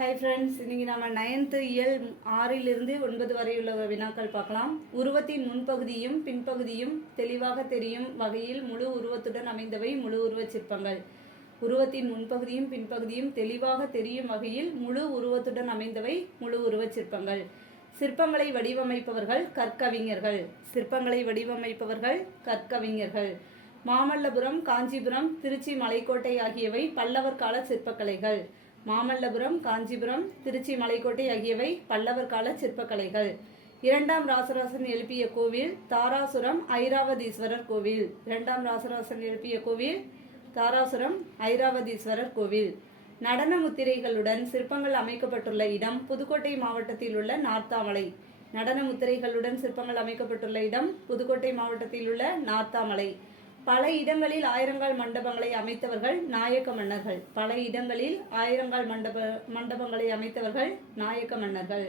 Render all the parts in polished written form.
Hi friends, இன்றைக்கி நம்ம 9th இயல் 6லிருந்து 9 வரையுள்ள வினாக்கள் பார்க்கலாம். உருவத்தின் முன்பகுதியும் பின்பகுதியும் தெளிவாக தெரியும் வகையில் முழு உருவத்துடன் அமைந்தவை முழு உருவச் சிற்பங்கள். உருவத்தின் முன்பகுதியும் பின்பகுதியும் தெளிவாக தெரியும் வகையில் முழு உருவத்துடன் அமைந்தவை முழு உருவச் சிற்பங்கள். சிற்பங்களை வடிவமைப்பவர்கள் கற்கவிஞர்கள். சிற்பங்களை வடிவமைப்பவர்கள் கற்கவிஞர்கள். மாமல்லபுரம், காஞ்சிபுரம், திருச்சி மலைக்கோட்டை ஆகியவை பல்லவர் கால சிற்பக்கலைகள். மாமல்லபுரம், காஞ்சிபுரம், திருச்சி மலைக்கோட்டை ஆகியவை பல்லவர் கால சிற்பக்கலைகள். 2ஆம் ராசராசன் எழுப்பிய கோவில் தாராசுரம் ஐராவதீஸ்வரர் கோவில். 2ஆம் ராசராசன் எழுப்பிய கோவில் தாராசுரம் ஐராவதீஸ்வரர் கோவில். நடன முத்திரைகளுடன் சிற்பங்கள் அமைக்கப்பட்டுள்ள இடம் புதுக்கோட்டை மாவட்டத்தில் உள்ள நார்த்தாமலை. நடன முத்திரைகளுடன் சிற்பங்கள் அமைக்கப்பட்டுள்ள இடம் புதுக்கோட்டை மாவட்டத்தில் உள்ள நார்த்தாமலை. பல இடங்களில் ஆயிரங்கால் மண்டபங்களை அமைத்தவர்கள் நாயக்க மன்னர்கள். பல இடங்களில் ஆயிரங்கால் மண்டபங்களை அமைத்தவர்கள் நாயக்க மன்னர்கள்.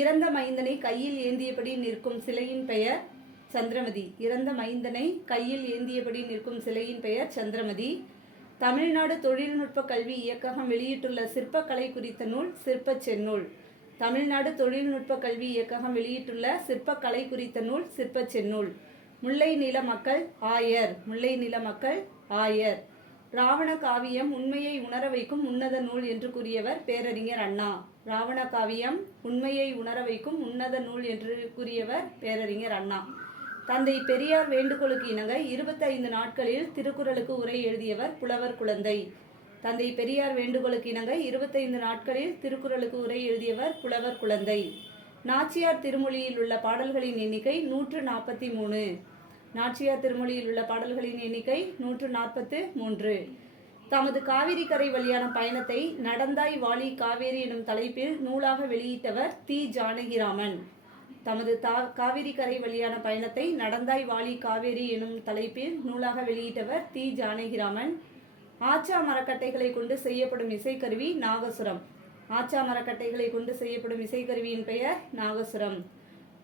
இறந்த மைந்தனை கையில் ஏந்தியபடி நிற்கும் சிலையின் பெயர் சந்திரமதி. இறந்த மைந்தனை கையில் ஏந்தியபடி நிற்கும் சிலையின் பெயர் சந்திரமதி. தமிழ்நாடு தொழில்நுட்ப கல்வி இயக்ககம் வெளியிட்டுள்ள சிற்பக்கலை குறித்த நூல் சிற்பச் செந்நூல். தமிழ்நாடு தொழில்நுட்ப கல்வி இயக்ககம் வெளியிட்டுள்ள சிற்பக்கலை குறித்த நூல் சிற்பச் செந்நூல். முல்லை நில மக்கள் ஆயர். முல்லை நில மக்கள் ஆயர். ராவண காவியம் உண்மையை உணர வைக்கும் உன்னத நூல் என்று கூறியவர் பேரறிஞர் அண்ணா. ராவண காவியம் உண்மையை உணர வைக்கும் உன்னத நூல் என்று கூறியவர் பேரறிஞர் அண்ணா. தந்தை பெரியார் வேண்டுகோளுக்கு இணங்க 25 நாட்களில் திருக்குறளுக்கு உரை எழுதியவர் புலவர் குழந்தை. தந்தை பெரியார் வேண்டுகோளுக்கு இணங்க 25 நாட்களில் திருக்குறளுக்கு உரை எழுதியவர் புலவர் குழந்தை. நாச்சியார் திருமொழியில் உள்ள பாடல்களின் எண்ணிக்கை 143. நாச்சியார் திருமொழியில் உள்ள பாடல்களின் எண்ணிக்கை 143. தமது காவிரி கரை வழியான பயணத்தை நடந்தாய் வாலி காவேரி எனும் தலைப்பில் நூலாக வெளியிட்டவர் தி. ஜானகிராமன். தமது காவிரி கரை வழியான பயணத்தை நடந்தாய் வாலி காவேரி எனும் தலைப்பில் நூலாக வெளியிட்டவர் தி. ஜானகிராமன். ஆச்சா மரக்கட்டைகளை கொண்டு செய்யப்படும் இசைக்கருவி நாகசுரம். ஆச்சா மரக்கட்டைகளை கொண்டு செய்யப்படும் இசைக்கருவியின் பெயர் நாகசுரம்.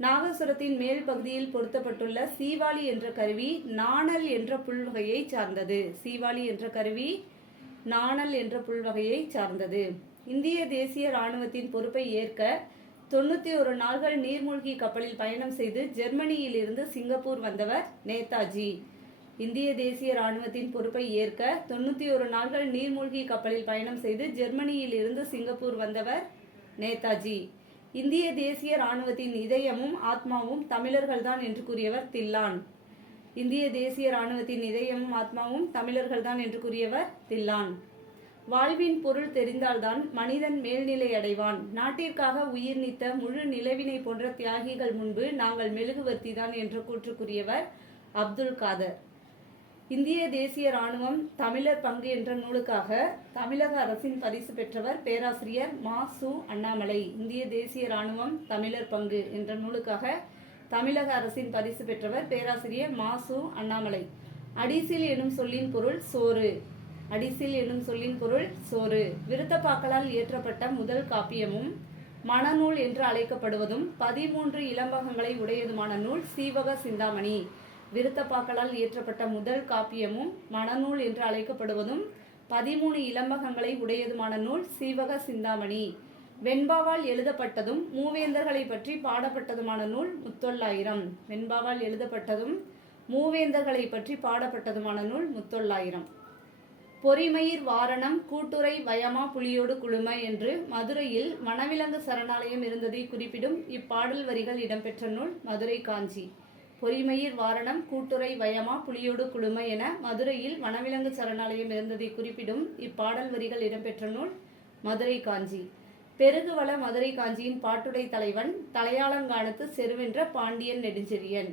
நாகசுரத்தின் மேல் பகுதியில் பொருத்தப்பட்டுள்ள சீவாளி என்ற கருவி நாணல் என்ற புல்வகையை சார்ந்தது. சீவாளி என்ற கருவி நாணல் என்ற புல்வகையை சார்ந்தது. இந்திய தேசிய இராணுவத்தின் பொறுப்பை ஏற்க 91 நாள்கள் நீர்மூழ்கி கப்பலில் பயணம் செய்து ஜெர்மனியில் இருந்து சிங்கப்பூர் வந்தவர் நேதாஜி. இந்திய தேசிய இராணுவத்தின் பொறுப்பை ஏற்க 91 நாள்கள் நீர்மூழ்கி கப்பலில் பயணம் செய்து ஜெர்மனியில் இருந்து சிங்கப்பூர் வந்தவர் நேதாஜி. இந்திய தேசிய இராணுவத்தின் இதயமும் ஆத்மாவும் தமிழர்கள்தான் என்று கூறியவர் தில்லான். இந்திய தேசிய இராணுவத்தின் இதயமும் ஆத்மாவும் தமிழர்கள்தான் என்று கூறியவர் தில்லான். வாழ்வின் பொருள் தெரிந்தால்தான் மனிதன் மேல்நிலை அடைவான். நாட்டிற்காக உயிர் நீத்த முழு நிலவினை போன்ற தியாகிகள் முன்பு நாங்கள் மெழுகுவர்த்திதான் என்ற கூற்றுக்குரியவர் அப்துல் காதர். இந்திய தேசிய இராணுவம் தமிழர் பங்கு என்ற நூலுக்காக தமிழக அரசின் பரிசு பெற்றவர் பேராசிரியர் மா. சு. அண்ணாமலை. இந்திய தேசிய இராணுவம் தமிழர் பங்கு என்ற நூலுக்காக தமிழக அரசின் பரிசு பெற்றவர் பேராசிரியர் மா. சு. அண்ணாமலை. அடிசில் எனும் சொல்லின் பொருள் சோறு. அடிசில் எனும் சொல்லின் பொருள் சோறு. விருத்தப்பாக்களால் இயற்றப்பட்ட முதல் காப்பியமும் மணநூல் என்று அழைக்கப்படுவதும் 13 இலம்பகங்களை உடையதுமான நூல் சீவக சிந்தாமணி. விருத்தப்பாக்களால் இயற்றப்பட்ட முதல் காப்பியமும் மணநூல் என்று அழைக்கப்படுவதும் 13 இலம்பகங்களை உடையதுமான நூல் சீவக சிந்தாமணி. வெண்பாவால் எழுதப்பட்டதும் மூவேந்தர்களை பற்றி பாடப்பட்டதுமான நூல் முத்தொள்ளாயிரம். வெண்பாவால் எழுதப்பட்டதும் மூவேந்தர்களை பற்றி பாடப்பட்டதுமான நூல் முத்தொள்ளாயிரம். பொறிமயிர் வாரணம் கூட்டுரை வயமா புலியோடு குழும என்று மதுரையில் வனவிலங்கு சரணாலயம் இருந்ததை குறிப்பிடும் இப்பாடல் வரிகள் இடம்பெற்ற நூல் மதுரை காஞ்சி. பொறிமயிர் வாரணம் கூட்டுரை வயமா புலியோடு குழும என மதுரையில் வனவிலங்கு சரணாலயம் இருந்ததை குறிப்பிடும் இப்பாடல் வரிகள் இடம்பெற்ற நூல் மதுரை காஞ்சி. பெருகுவள மதுரை காஞ்சியின் பாட்டுடை தலைவன் தலையாளங்கானத்து செருவென்ற பாண்டியன் நெடுஞ்செழியன்.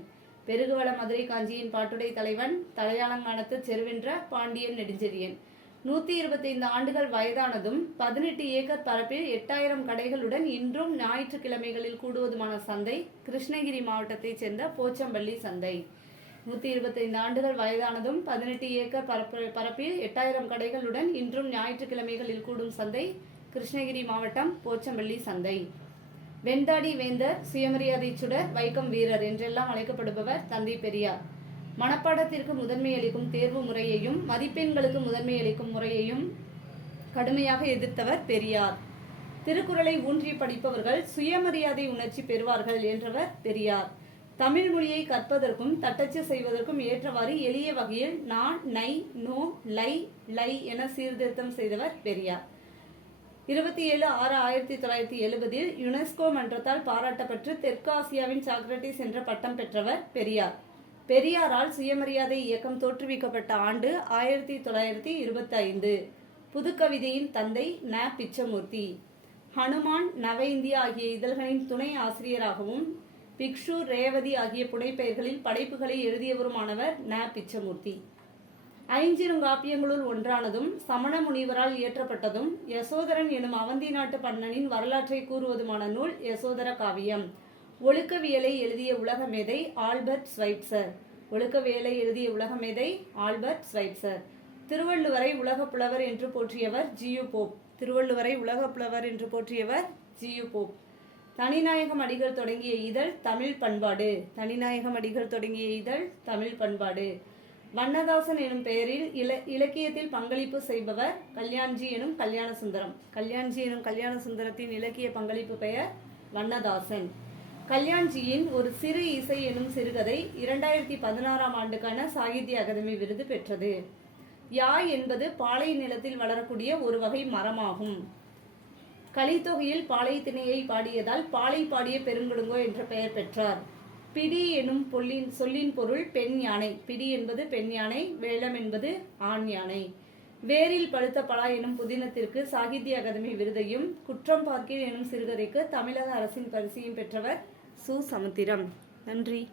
பெருகுவள மதுரை காஞ்சியின் பாட்டுடை தலைவன் தலையாளங்கானத்து செருவென்ற பாண்டியன் நெடுஞ்செழியன். 125 ஆண்டுகள் வயதானதும் 18 ஏக்கர் பரப்பில் 8000 கடைகளுடன் இன்றும் ஞாயிற்றுக்கிழமைகளில் கூடுவதுமான சந்தை கிருஷ்ணகிரி மாவட்டத்தைச் சேர்ந்த போச்சம்பள்ளி சந்தை. 125 ஆண்டுகள் வயதானதும் 18 ஏக்கர் பரப்பில் 8000 கடைகளுடன் இன்றும் ஞாயிற்றுக்கிழமைகளில் கூடும் சந்தை கிருஷ்ணகிரி மாவட்டம் போச்சம்பள்ளி சந்தை. வெண்தாடி வேந்தர், சுயமரியாதை சுடர், வைக்கம் வீரர் என்றெல்லாம் அழைக்கப்படுபவர் தந்தை பெரியார். மனப்பாடத்திற்கு முதன்மை அளிக்கும் தேர்வு முறையையும் மதிப்பெண்களுக்கு முதன்மை அளிக்கும் முறையையும் கடுமையாக எதிர்த்தவர் பெரியார். திருக்குறளை ஊன்றி படிப்பவர்கள் சுயமரியாதை உணர்ச்சி பெறுவார்கள் என்றவர் பெரியார். தமிழ் மொழியை கற்பதற்கும் தட்டச்சு செய்வதற்கும் ஏற்றவாறு எளிய வகையில் நான், நை, நோ, லை, லை என சீர்திருத்தம் செய்தவர் பெரியார். 27/6/1970 யுனெஸ்கோ மன்றத்தால் பாராட்டப்பட்டு தெற்காசியாவின் சாக்ரட்டிஸ் என்ற பட்டம் பெற்றவர் பெரியார். பெரியாரால் சுயமரியாதை இயக்கம் தோற்றுவிக்கப்பட்ட ஆண்டு 1925. புதுக்கவிதையின் தந்தை ந. பிச்சமூர்த்தி. ஹனுமான், நவ இந்தியா ஆகிய இதழ்களின் துணை ஆசிரியராகவும் பிக்ஷு, ரேவதி ஆகிய புனைப்பெயர்களில் படைப்புகளை எழுதியவருமானவர் ந. பிச்சமூர்த்தி. ஐஞ்சிறுங்காப்பியங்களுள் ஒன்றானதும் சமண முனிவரால் இயற்றப்பட்டதும் யசோதரன் எனும் அவந்தி நாட்டு பன்னனின் வரலாற்றை கூறுவதுமான நூல் யசோதர காவியம். ஒழுக்கவியலை எழுதிய உலக மேதை ஆல்பர்ட் ஸ்வைட்சர். ஒழுக்கவியலை எழுதிய உலக மேதை ஆல்பர்ட் ஸ்வைட்சர். திருவள்ளுவரை உலகப் புலவர் என்று போற்றியவர் ஜியு போப். திருவள்ளுவரை உலகப் புலவர் என்று போற்றியவர் ஜியு போப். தனிநாயகம் அடிகள் தொடங்கிய இதழ் தமிழ் பண்பாடு. தனிநாயகம் அடிகள் தொடங்கிய இதழ் தமிழ் பண்பாடு. வண்ணதாசன் எனும் பெயரில் இலக்கியத்தில் பங்களிப்பு செய்பவர் கல்யாண்ஜி எனும் கல்யாணசுந்தரம். கல்யாண்ஜி எனும் கல்யாணசுந்தரத்தின் இலக்கிய பங்களிப்பு பெயர் வண்ணதாசன். கல்யாண்ஜியின் ஒரு சிறு இசை எனும் சிறுகதை 2016ஆம் ஆண்டுக்கான சாகித்ய அகாதமி விருது பெற்றது. யாய் என்பது பாலை நிலத்தில் வளரக்கூடிய ஒரு வகை மரமாகும். கலித்தொகையில் பாலை திணையை பாடியதால் பாலை பாடிய பெருங்கொடுங்கோ என்ற பெயர் பெற்றார். பிடி எனும் சொல்லின் பொருள் பெண் யானை. பிடி என்பது பெண் யானை, வேளம் என்பது ஆண் யானை. வேரில் பழுத்த பலா எனும் புதினத்திற்கு சாகித்ய அகாதமி விருதையும், குற்றம் பார்க்கீர் எனும் சிறுகதைக்கு தமிழக அரசின் பரிசையும் பெற்றவர் சு. சமுத்திரம். நன்றி.